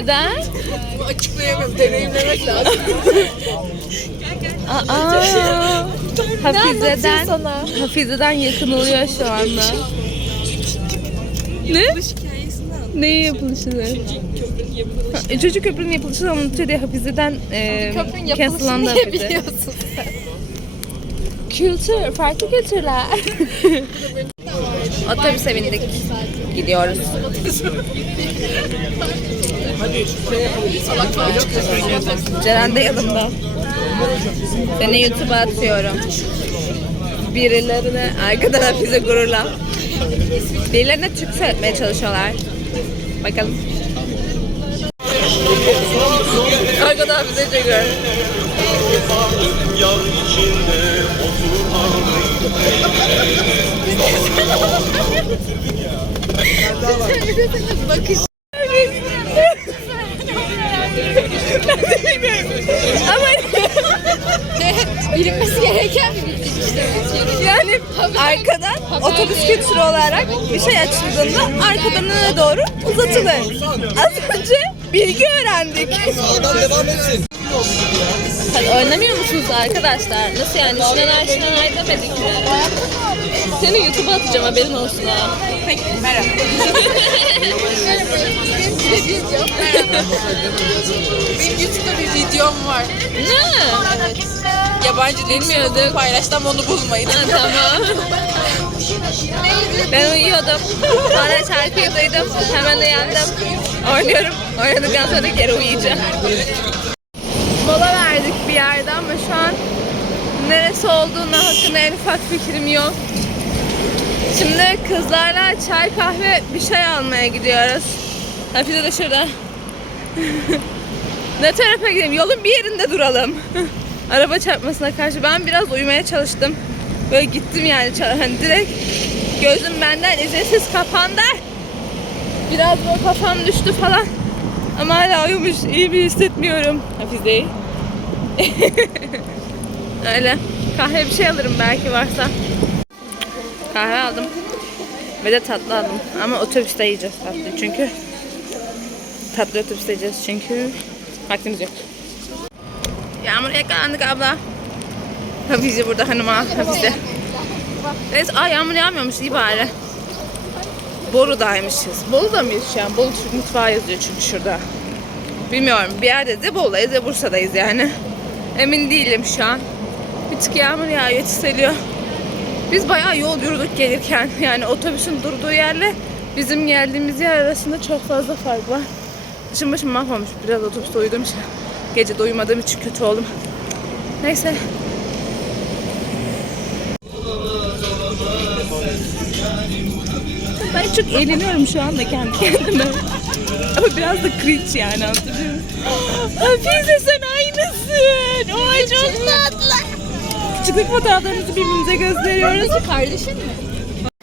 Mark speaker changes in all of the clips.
Speaker 1: Neden?
Speaker 2: Açıklayamıyorum. Deneyimlemek lazım.
Speaker 1: Aa, Hafize'den, Hafize'den yakınılıyor şu anda. Ne? Ne yapılışını? Ha, Çocuk köprünün yapılışını anlatıyor diye Hafize'den e,
Speaker 2: Köprünün
Speaker 1: cancellandı
Speaker 2: yapılışını niye
Speaker 1: Hafize.
Speaker 2: biliyorsun?
Speaker 1: Kültür, farklı kültürler. Otobüse bindik. Gidiyoruz. Ceren de yanımda. Seni YouTube'a atıyorum. Birilerine arkadan hafize gururla. Birilerine Türk söyletmeye çalışıyorlar. Bakalım. Arkadan hafize çekiyor.
Speaker 3: Yar içinde
Speaker 2: Bilinmesi gereken bir işte.
Speaker 1: yani arkadan otobüs kültürü olarak bir şey açıldığında arkadan öne doğru uzatılır. Az önce bilgi öğrendik. Hadi oynamıyor musunuz arkadaşlar? Nasıl yani? Şınanar şınanar demedik mi? Seni YouTube'a atacağım haberin olsun ha. Peki merhaba.
Speaker 2: Benim YouTube'da bir videom var.
Speaker 1: ne?
Speaker 2: Yabancı
Speaker 1: Bilmiyordum.
Speaker 2: paylaştım onu bulmayın.
Speaker 1: Ha, tamam. Ben uyuyordum. Sonra şarkıyı duydum. Hemen uyandım. Oynuyorum. Oynadıktan sonra geri uyuyacağım. Bir yerde ama şu an neresi olduğuna hakkında en ufak fikrim yok. Şimdi kızlarla çay kahve bir şey almaya gidiyoruz. Hafize de şurada. ne tarafa gidelim? Yolun bir yerinde duralım. Araba çarpmasına karşı ben biraz uyumaya çalıştım. Böyle gittim yani hani direkt gözüm benden izinsiz kapandı. Biraz böyle kafam düştü falan. Ama hala uyumuş. iyi bir hissetmiyorum. Hafize'yi. Öyle. Kahve bir şey alırım belki varsa. Kahve aldım. Ve de tatlı aldım. Ama otobüste yiyeceğiz tatlı çünkü. Tatlı otobüste yiyeceğiz çünkü vaktimiz yok. Yağmur yakalandık abla. Hafize burada hanıma Hafize. Neyse aa yağmur yağmıyormuş iyi bari. Bolu'daymışız. Bolu'da mıyız şu an? Bolu mutfağı yazıyor çünkü şurada. Bilmiyorum bir yerde de Bolu'dayız ya Bursa'dayız yani. Emin değilim şu an. Bir tık yağmur yağıyor çiseliyor. Biz bayağı yol yürüdük gelirken. Yani otobüsün durduğu yerle bizim geldiğimiz yer arasında çok fazla fark var. Dışım başım mahvolmuş. Biraz otobüste uyuduğum için. Gece de uyumadığım için kötü oldum. Neyse. Ben çok eğleniyorum şu anda kendi kendime. Ama biraz da cringe yani anlatabiliyor muyum? Oy çok tatlı. Küçüklük fotoğraflarımızı birbirimize gösteriyoruz.
Speaker 2: Kardeşin mi?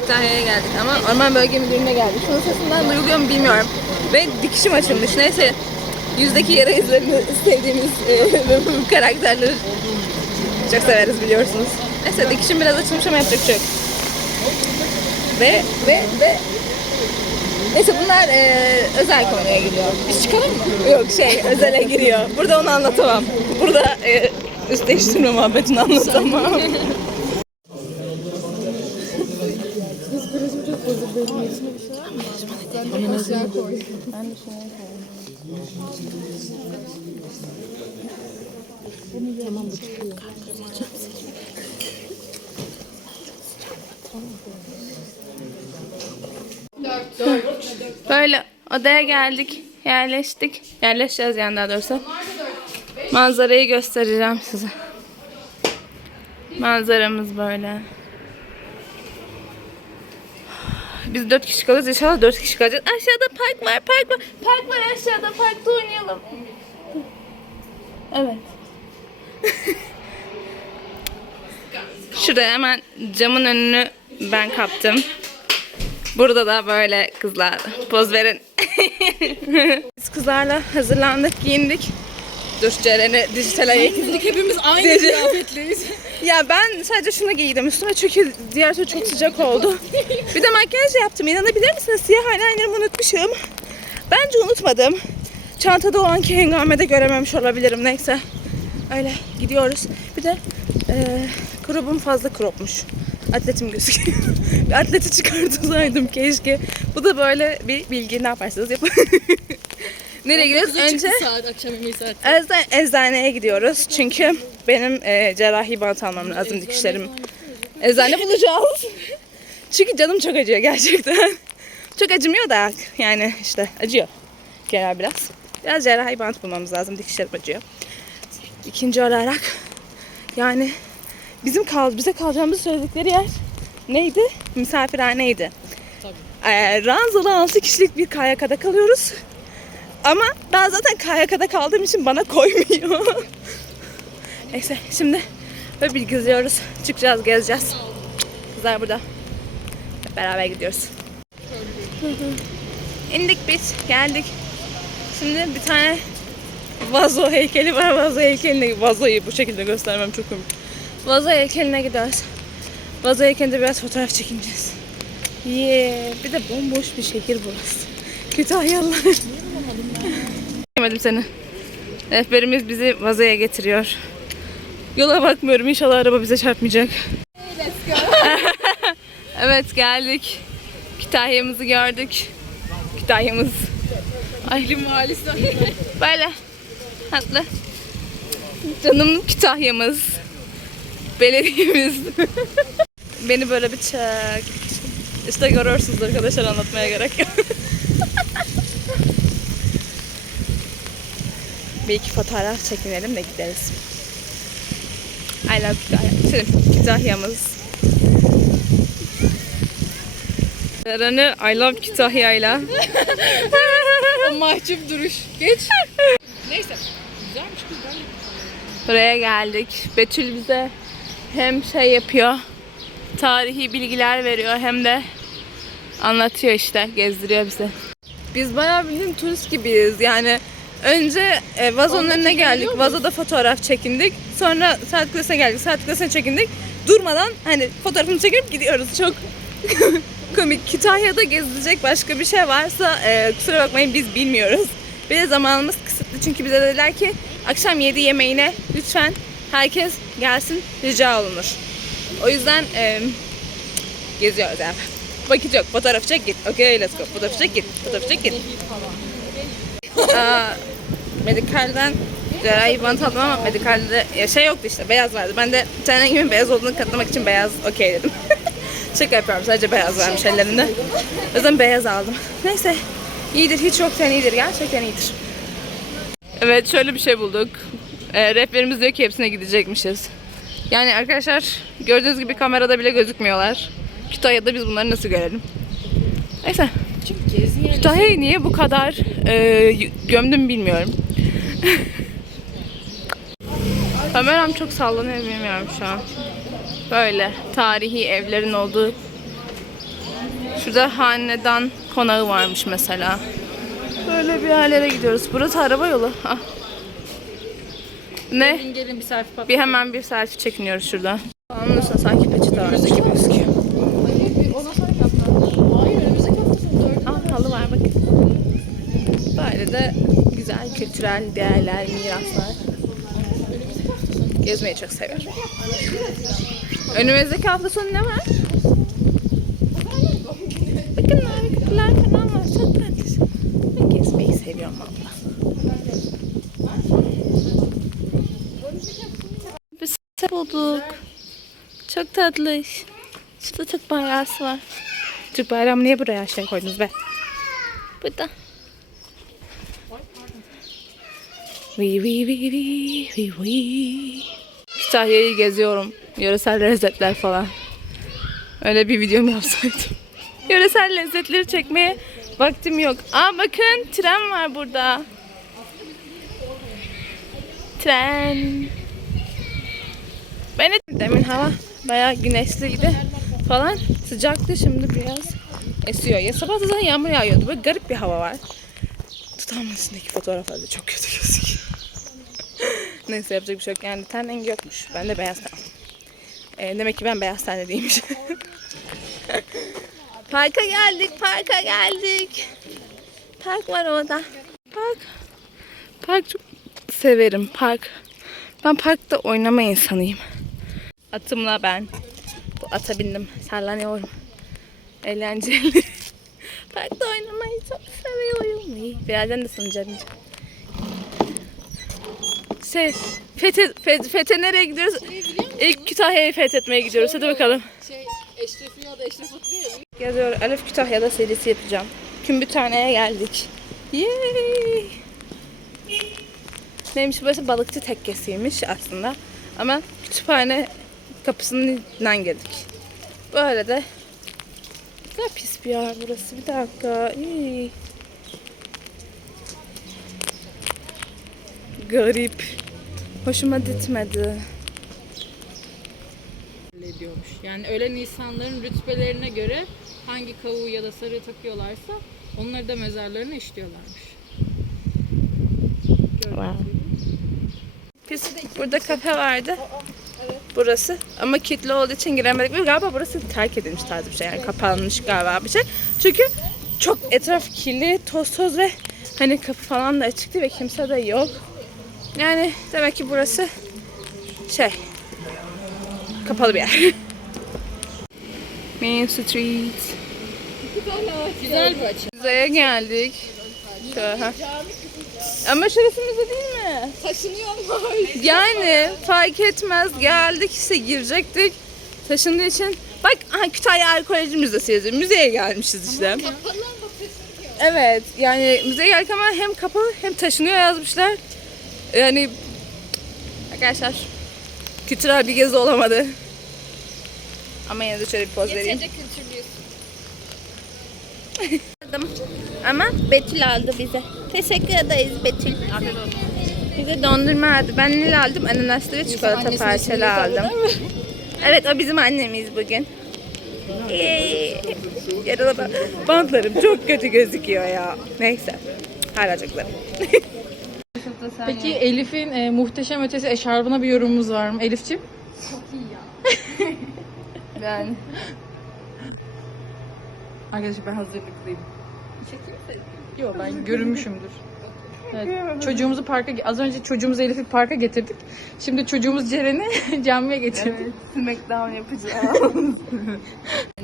Speaker 1: Kütahya'ya geldik ama orman bölge müdürlüğüne geldik. Şunun sesinden duyuluyor mu bilmiyorum. Ve dikişim açılmış. Neyse yüzdeki yara izlerini sevdiğimiz e, karakterleri çok severiz biliyorsunuz. Neyse dikişim biraz açılmış ama yapacak bir şey. Ve ve ve Neyse bunlar e, özel konuya giriyor. Biz çıkalım mı? Yok şey özele giriyor. Burada onu anlatamam. Burada e, üst değiştirme muhabbetini anlatamam. Böyle odaya geldik, yerleştik. Yerleşeceğiz yani daha doğrusu. Manzarayı göstereceğim size. Manzaramız böyle. Biz dört kişi kalacağız. İnşallah dört kişi kalacağız. Aşağıda park var, park var. Park var aşağıda. Parkta oynayalım. Evet. Şurada hemen camın önünü ben kaptım. Burada da böyle kızlar poz verin. Biz kızlarla hazırlandık, giyindik. Dur Ceren'e dijital ayak izi.
Speaker 2: Hepimiz aynı
Speaker 1: Dedi.
Speaker 2: kıyafetliyiz.
Speaker 1: Ya ben sadece şunu giydim üstüme çünkü diğer türlü çok sıcak oldu. Bir de makyaj yaptım. İnanabilir misiniz? Siyah eyelinerımı unutmuşum. Bence unutmadım. Çantada o anki hengamede görememiş olabilirim. Neyse. Öyle gidiyoruz. Bir de eee krobum fazla kropmuş. Atletim gözüküyor. Bir atleti çıkartırsaydım keşke. Bu da böyle bir bilgi. Ne yaparsanız yapın. Nereye gidiyoruz? Önce
Speaker 2: saat akşam yemeği saat.
Speaker 1: Eczane, eczaneye gidiyoruz. Çünkü benim e, cerrahi bant almam lazım dikişlerim. Eczane bulacağız. Çünkü canım çok acıyor gerçekten. Çok acımıyor da yani işte acıyor. Genel biraz. Biraz cerrahi bant bulmamız lazım. Dikişlerim acıyor. İkinci olarak yani bizim kal bize kalacağımız söyledikleri yer neydi? Misafirhaneydi. Ee, Ranzalı 6 kişilik bir KYK'da kalıyoruz. Ama ben zaten KYK'da kaldığım için bana koymuyor. Neyse şimdi böyle bir geziyoruz. Çıkacağız, gezeceğiz. Kızlar burada. Hep beraber gidiyoruz. İndik biz, geldik. Şimdi bir tane vazo heykeli var. Vazo heykeline, vazoyu bu şekilde göstermem çok komik. Vazo heykeline gidiyoruz. Vazo heykelinde biraz fotoğraf çekineceğiz. Yeah. Bir de bomboş bir şehir burası. Kütahyalılar. Yemedim seni. Rehberimiz bizi vazaya getiriyor. Yola bakmıyorum inşallah araba bize çarpmayacak. evet geldik. Kütahya'mızı gördük. Kütahya'mız. Ay
Speaker 2: Bilim mahallesi.
Speaker 1: böyle. Tatlı. Canım Kütahya'mız. Belediyemiz. Beni böyle bir çek. İşte görüyorsunuz arkadaşlar anlatmaya gerek yok. bir iki fotoğraf çekinelim de gideriz. I love Kütahya. Kütahya'mız. Yaranı I love Kütahya'yla.
Speaker 2: o mahcup duruş. Geç. Neyse. Güzelmiş. Ben
Speaker 1: Buraya geldik. Betül bize hem şey yapıyor, tarihi bilgiler veriyor hem de anlatıyor işte, gezdiriyor bizi. Biz bayağı bildiğin turist gibiyiz. Yani önce e, vazonun önüne geldik. Vazoda fotoğraf çekindik. Sonra saat kulesine geldik. Saat kulesine çekindik. Durmadan hani fotoğrafını çekip gidiyoruz. Çok komik. Kütahya'da gezilecek başka bir şey varsa e, kusura bakmayın biz bilmiyoruz. Bir de zamanımız kısıtlı çünkü bize dediler ki akşam yedi yemeğine lütfen herkes gelsin rica olunur. O yüzden e, geziyoruz yani. Vakit yok. Fotoğraf çek git. Okay let's go. Fotoğraf çek git. Fotoğraf çek git. Aa, medikalden cerrahi bant aldım ama medikalde ya şey yoktu işte beyaz vardı. Ben de senin gibi beyaz olduğunu kanıtlamak için beyaz okey dedim. Şaka yapıyorum sadece beyaz varmış ellerinde. O yüzden beyaz aldım. Neyse iyidir hiç yoktan iyidir gerçekten iyidir. Evet şöyle bir şey bulduk. E, rehberimiz diyor ki hepsine gidecekmişiz. Yani arkadaşlar gördüğünüz gibi kamerada bile gözükmüyorlar. Kütahya'da biz bunları nasıl görelim? Neyse. Kütahya'yı niye bu kadar e, gömdüm bilmiyorum. Kameram çok sallanıyor bilmiyorum şu an. Böyle tarihi evlerin olduğu. Şurada hanedan konağı varmış mesela. Böyle bir yerlere gidiyoruz. Burası araba yolu. Ah. Ne?
Speaker 2: Gelin gelin bir selfie.
Speaker 1: Bir hemen bir selfie çekiniyoruz şurada. Anlıyorsan sanki peçete var gibi gözüküyor.
Speaker 2: Ona sanki hafta. Hayır önümüzdeki hafta sonu dört.
Speaker 1: Aa halı var bak. Böyle de güzel kültürel değerler, miraslar. Gezmeyi çok seviyorum. Önümüzdeki hafta sonu ne var? Bakın mavi kutular falan var. Çok tatlı. Ben gezmeyi seviyorum valla. Bir set bulduk. Çok tatlı. Şurada Türk bayrağı var. Türk bayrağı niye buraya şey koydunuz be? Burada. Vi vi vi vi vi vi. Kütahya'yı geziyorum. Yöresel lezzetler falan. Öyle bir videom yapsaydım. Yöresel lezzetleri çekmeye vaktim yok. Aa bakın tren var burada. Tren. Ben de demin hava bayağı güneşliydi falan. Sıcaktı şimdi biraz esiyor. Ya sabah da zaten yağmur yağıyordu. Böyle garip bir hava var. Tutamın üstündeki fotoğraflarda çok kötü gözüküyor. Neyse yapacak bir şey yok. Yani ten rengi yokmuş. Ben de beyaz ten. Ee, demek ki ben beyaz tenli değilmiş. parka geldik, parka geldik. Park var orada. Park. Park çok severim. Park. Ben parkta oynama insanıyım. Atımla ben. Bu ata bindim. Sallanıyorum. Eğlenceli. Parkta oynamayı çok seviyorum. İyi, Birazdan da sunacağım. Şey, fethe, fethe, fethe nereye gidiyoruz? İlk Kütahya'yı fethetmeye gidiyoruz. Hadi bakalım.
Speaker 2: Şey Eşref'in adı Eşref oturuyor ya.
Speaker 1: Yazıyor. Alef Kütahya'da serisi yapacağım. Kümbüthane'ye geldik. Yay! Neymiş burası balıkçı tekkesiymiş aslında. Ama kütüphane kapısından girdik. Böyle de güzel pis bir yer burası. Bir dakika. İyi. Garip. Hoşuma gitmedi.
Speaker 2: ediyormuş. Yani ölen insanların rütbelerine göre hangi kavuğu ya da sarığı takıyorlarsa onları da mezarlarına işliyorlarmış.
Speaker 1: Biz burada kafe vardı. Burası. Ama kilitli olduğu için giremedik. Ve galiba burası terk edilmiş tarzı bir şey. Yani kapanmış galiba bir şey. Çünkü çok etraf kirli, toz toz ve hani kapı falan da açıktı ve kimse de yok. Yani demek ki burası şey kapalı bir yer. Main Street.
Speaker 2: Güzel bir açı.
Speaker 1: Müzeye geldik. Şöyle. Ama müze değil mi?
Speaker 2: Taşınıyor
Speaker 1: Yani fark etmez. Geldik işte girecektik. Taşındığı için. Bak aha, Kütahya Arkeoloji Müzesi yazıyor. Müzeye gelmişiz işte. Evet yani müzeye geldik ama hem kapalı hem taşınıyor yazmışlar. Yani arkadaşlar kültürel bir gezi olamadı. Ama yine de şöyle bir poz vereyim. Ama Betül aldı bize. Teşekkür ederiz Betül. Bize dondurma aldı. Ben ne aldım? Ananaslı ve çikolata parçalı aldım. Evet o bizim annemiz bugün. Eee, Yarıda da bantlarım çok kötü gözüküyor ya. Neyse. Haracıklarım.
Speaker 2: Peki Elif'in e, muhteşem ötesi eşarbına bir yorumumuz var mı? Elif'ciğim?
Speaker 1: Yani.
Speaker 2: Arkadaşlar ben hazırlıklıyım. Yok ben görünmüşümdür. Evet, çocuğumuzu parka az önce çocuğumuzu Elif'i parka getirdik. Şimdi çocuğumuz Ceren'i camiye getirdik.
Speaker 1: Smackdown yapacağız.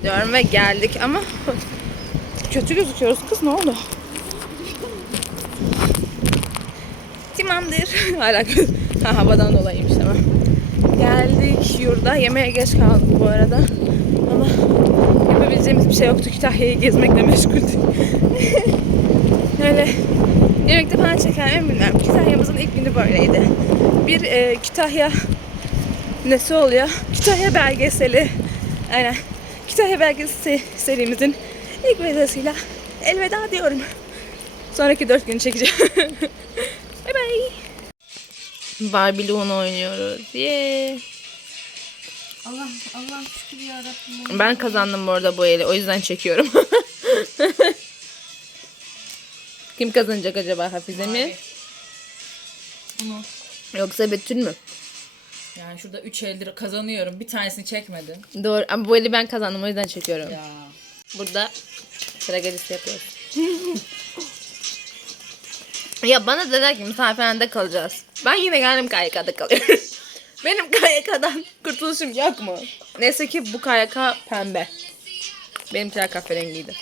Speaker 1: Diyorum ve geldik ama kötü gözüküyoruz kız ne oldu? Tamamdır. Hala. Ha, havadan dolayıymış tamam. Geldik yurda. Yemeğe geç kaldık bu arada. Ama yapabileceğimiz bir şey yoktu. Kütahya'yı gezmekle meşguldük. Öyle yemekte falan çeker mi bilmiyorum. Kütahya'mızın ilk günü böyleydi. Bir e, Kütahya nesi oluyor? Kütahya belgeseli. Aynen. Kütahya belgeseli serimizin ilk videosuyla elveda diyorum. Sonraki dört gün çekeceğim. bye bye. Barbie oynuyoruz. Yeah.
Speaker 2: Allah Allah şükür yarabbim.
Speaker 1: Ben kazandım bu arada bu eli. O yüzden çekiyorum. Kim kazanacak acaba? Hafize mi?
Speaker 2: Bunu.
Speaker 1: Yoksa Betül mü?
Speaker 2: Yani şurada 3 eldir kazanıyorum. Bir tanesini çekmedin.
Speaker 1: Doğru. Ama bu eli ben kazandım. O yüzden çekiyorum.
Speaker 2: Ya.
Speaker 1: Burada sıra gelisi yapıyoruz. ya bana dediler ki misafirhanede kalacağız. Ben yine geldim KYK'da kalıyorum. Benim KYK'dan kurtuluşum yok mu? Neyse ki bu KYK pembe. Benimkiler kahverengiydi.